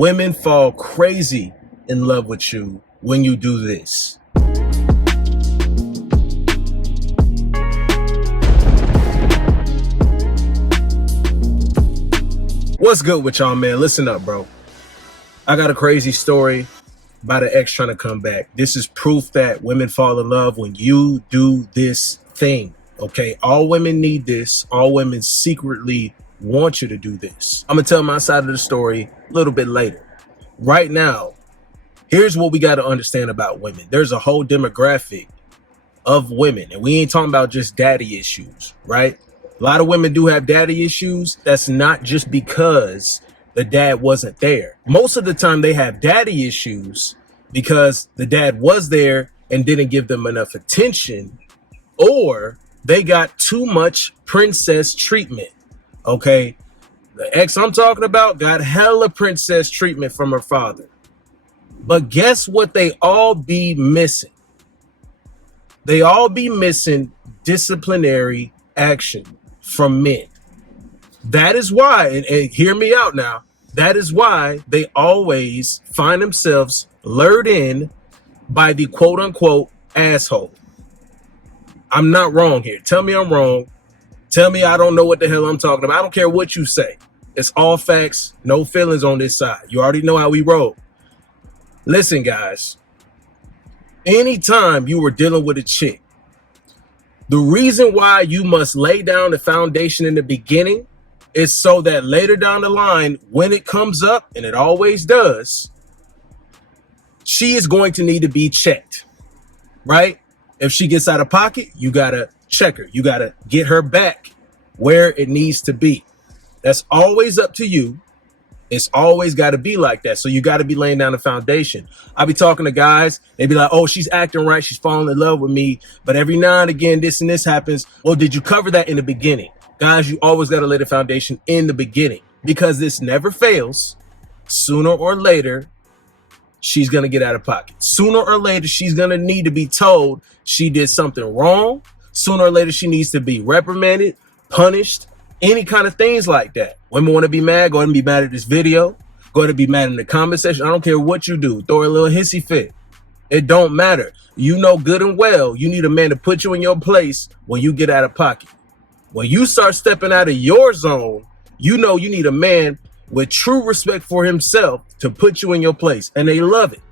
Women fall crazy in love with you when you do this. What's good with y'all, man? Listen up, bro. I got a crazy story about an ex trying to come back. This is proof that women fall in love when you do this thing, okay? All women need this. All women secretly want you to do this. I'm gonna tell my side of the story a little bit later. Right now, here's what we got to understand about women. There's a whole demographic of women, and we ain't talking about just daddy issues, right? A lot of women do have daddy issues. That's not just because the dad wasn't there. Most of the time they have daddy issues because the dad was there and didn't give them enough attention, or they got too much princess treatment, okay? The ex I'm talking about got hella princess treatment from her father. But guess what they all be missing? They all be missing disciplinary action from men. That is why, and hear me out now, that is why they always find themselves lured in by the quote unquote asshole. I'm not wrong here. Tell me I'm wrong. Tell me I don't know what the hell I'm talking about. I don't care what you say. It's all facts, no feelings on this side. You already know how we roll. Listen, guys, anytime you were dealing with a chick, the reason why you must lay down the foundation in the beginning is so that later down the line, when it comes up, and it always does, she is going to need to be checked, right? If she gets out of pocket, you got to check her. You got to get her back where it needs to be. That's always up to you. It's always got to be like that. So you got to be laying down the foundation. I'll be talking to guys. They be like, oh, she's acting right. She's falling in love with me. But every now and again, this and this happens. Well, did you cover that in the beginning? Guys, you always got to lay the foundation in the beginning because this never fails. Sooner or later, she's going to get out of pocket. Sooner or later, she's going to need to be told she did something wrong. Sooner or later, she needs to be reprimanded, punished, any kind of things like that. Women want to be mad, go ahead and be mad at this video. Go ahead and be mad in the comment section. I don't care what you do. Throw a little hissy fit. It don't matter. You know good and well you need a man to put you in your place when you get out of pocket. When you start stepping out of your zone, you know you need a man with true respect for himself to put you in your place. And they love it.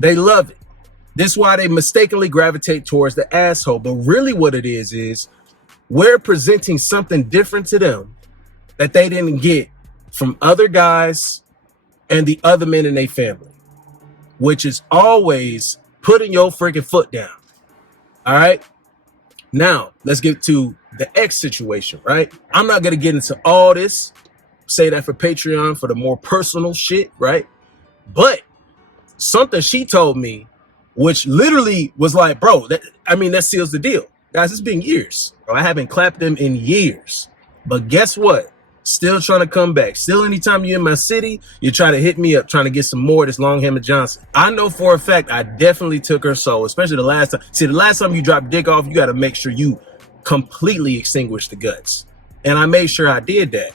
They love it. This is why they mistakenly gravitate towards the asshole. But really what it is we're presenting something different to them that they didn't get from other guys and the other men in their family, which is always putting your freaking foot down. All right. Now let's get to the ex situation, right? I'm not going to get into all this. Say that for Patreon for the more personal shit, right? But something she told me, which literally was like, bro, that seals the deal. Guys, it's been years. I haven't clapped them in years. But guess what? Still trying to come back. Still, anytime you're in my city, you try to hit me up trying to get some more of this Long Hammer Johnson. I know for a fact I definitely took her soul, especially the last time. See, the last time you dropped dick off, you got to make sure you completely extinguish the guts. And I made sure I did that.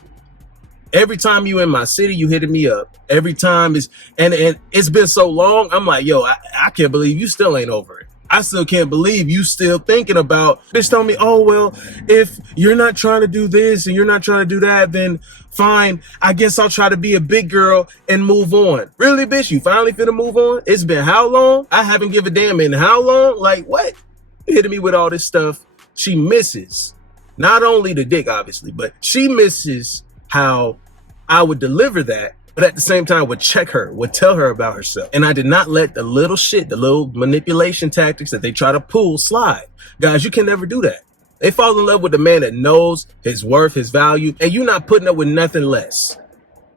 Every time you in my city, you hitting me up. Every time and it's been so long. I'm like, yo, I can't believe you still ain't over it. I still can't believe you still thinking about. Bitch told me, oh, well, if you're not trying to do this and you're not trying to do that, then fine. I guess I'll try to be a big girl and move on. Really, bitch? You finally finna move on? It's been how long? I haven't give a damn in how long? Like, what? You hitting me with all this stuff. She misses not only the dick, obviously, but she misses how I would deliver that. But at the same time, would check her, would tell her about herself. And I did not let the little shit, the little manipulation tactics that they try to pull slide. Guys, you can never do that. They fall in love with the man that knows his worth, his value, and you're not putting up with nothing less.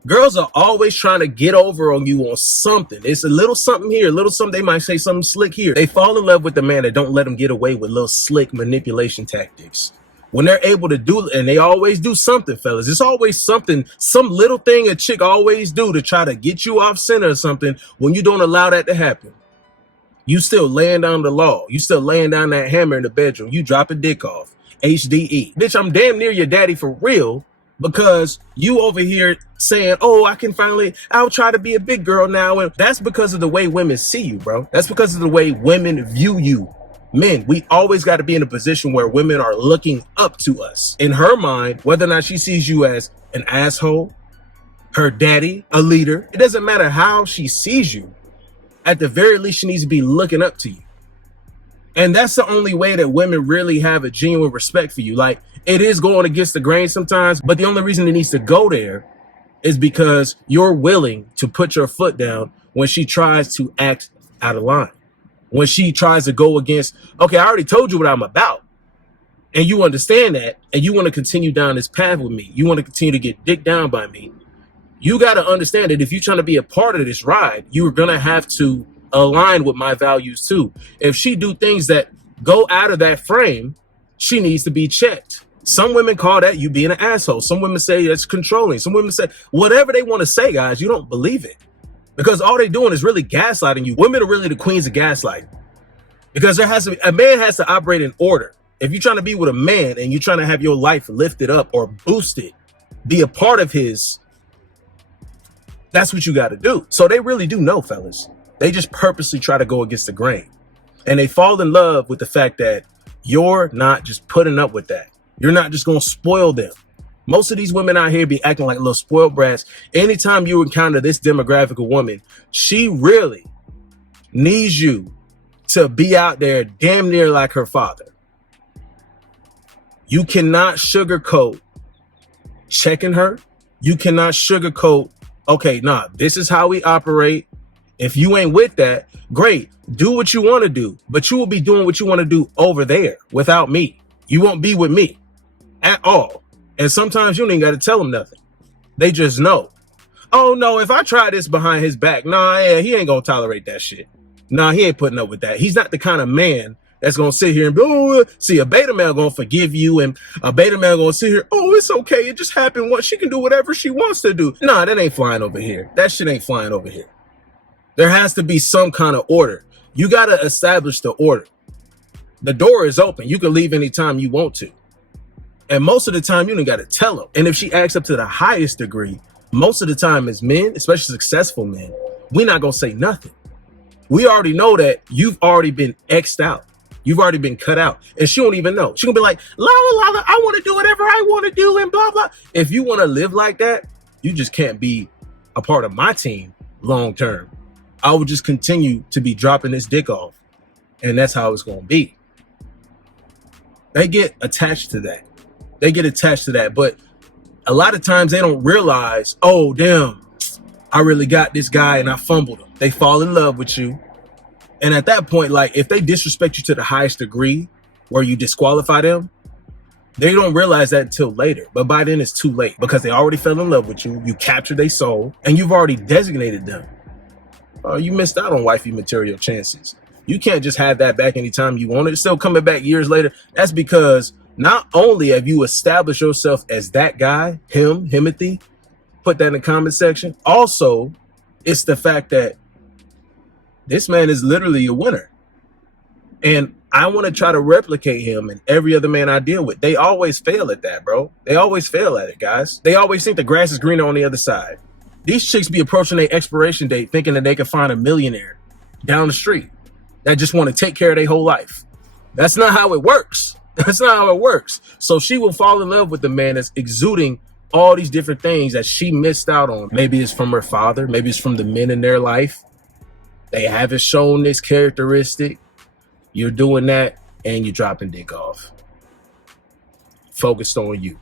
Girls are always trying to get over on you on something. It's a little something here, a little something. They might say something slick here. They fall in love with the man that don't let them get away with little slick manipulation tactics. When they're able to do, and they always do something, fellas. It's always something, some little thing a chick always do to try to get you off center or something. When you don't allow that to happen, you still laying down the law. You still laying down that hammer in the bedroom. You drop a dick off. HDE. Bitch, I'm damn near your daddy for real. because you over here saying, oh, I'll try to be a big girl now. And that's because of the way women see you, bro. That's because of the way women view you. Men, we always got to be in a position where women are looking up to us. In her mind, whether or not she sees you as an asshole, her daddy, a leader, it doesn't matter how she sees you. At the very least, she needs to be looking up to you. And that's the only way that women really have a genuine respect for you. Like, it is going against the grain sometimes, but the only reason it needs to go there is because you're willing to put your foot down when she tries to act out of line. When she tries to go against, okay, I already told you what I'm about. And you understand that, and you want to continue down this path with me. You want to continue to get dicked down by me. You got to understand that if you're trying to be a part of this ride, you're going to have to align with my values too. If she do things that go out of that frame, she needs to be checked. Some women call that you being an asshole. Some women say that's controlling. Some women say whatever they want to say, guys, you don't believe it. Because all they're doing is really gaslighting you. Women are really the queens of gaslighting. Because a man has to operate in order. If you're trying to be with a man and you're trying to have your life lifted up or boosted, be a part of his, that's what you got to do. So they really do know, fellas. They just purposely try to go against the grain. And they fall in love with the fact that you're not just putting up with that. You're not just going to spoil them. Most of these women out here be acting like little spoiled brats. Anytime you encounter this demographic of woman, she really needs you to be out there damn near like her father. You cannot sugarcoat checking her. You cannot sugarcoat, okay, nah, this is how we operate. If you ain't with that, great. Do what you want to do, but you will be doing what you want to do over there without me. You won't be with me at all. And sometimes you ain't got to tell them nothing. They just know. Oh, no, if I try this behind his back, nah, yeah, he ain't going to tolerate that shit. Nah, he ain't putting up with that. He's not the kind of man that's going to sit here and be, oh, see, a beta male going to forgive you, and a beta male going to sit here, oh, it's okay. It just happened once. She can do whatever she wants to do. Nah, that ain't flying over here. That shit ain't flying over here. There has to be some kind of order. You got to establish the order. The door is open. You can leave anytime you want to. And most of the time, you don't got to tell them. And if she acts up to the highest degree, most of the time as men, especially successful men, we're not going to say nothing. We already know that you've already been X'd out. You've already been cut out. And she won't even know. She gonna be like, la, la, la, I want to do whatever I want to do and blah, blah. If you want to live like that, you just can't be a part of my team long term. I would just continue to be dropping this dick off. And that's how it's going to be. They get attached to that. They get attached to that. But a lot of times they don't realize, oh, damn, I really got this guy and I fumbled him. They fall in love with you. And at that point, like, if they disrespect you to the highest degree where you disqualify them, they don't realize that until later. But by then it's too late because they already fell in love with you. You captured their soul and you've already designated them. You missed out on wifey material chances. You can't just have that back anytime you want it. It's still coming back years later. That's because not only have you established yourself as that guy, Himothy, put that in the comment section. Also, it's the fact that this man is literally a winner. And I want to try to replicate him and every other man I deal with. They always fail at that, bro. They always fail at it, guys. They always think the grass is greener on the other side. These chicks be approaching their expiration date thinking that they can find a millionaire down the street that just want to take care of their whole life. That's not how it works. That's not how it works. So she will fall in love with the man that's exuding all these different things that she missed out on. Maybe it's from her father. Maybe it's from the men in their life. They haven't shown this characteristic. You're doing that and you're dropping dick off. Focused on you.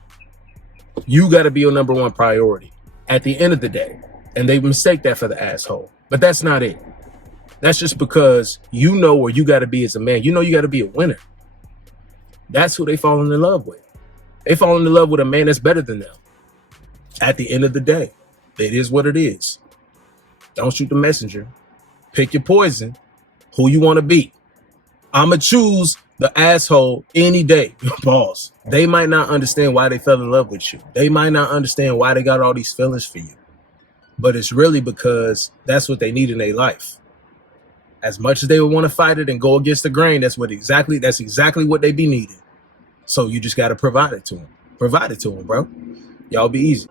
You got to be your number one priority at the end of the day. And they mistake that for the asshole. But that's not it. That's just because you know where you got to be as a man. You know you got to be a winner. That's who they fall in love with. They fall in love with a man that's better than them. At the end of the day, it is what it is. Don't shoot the messenger. Pick your poison. Who you want to be. I'ma choose the asshole any day, boss. They might not understand why they fell in love with you. They might not understand why they got all these feelings for you. But it's really because that's what they need in their life. As much as they would want to fight it and go against the grain, that's exactly what they be needing. So you just got to provide it to them. Provide it to them, bro. Y'all be easy.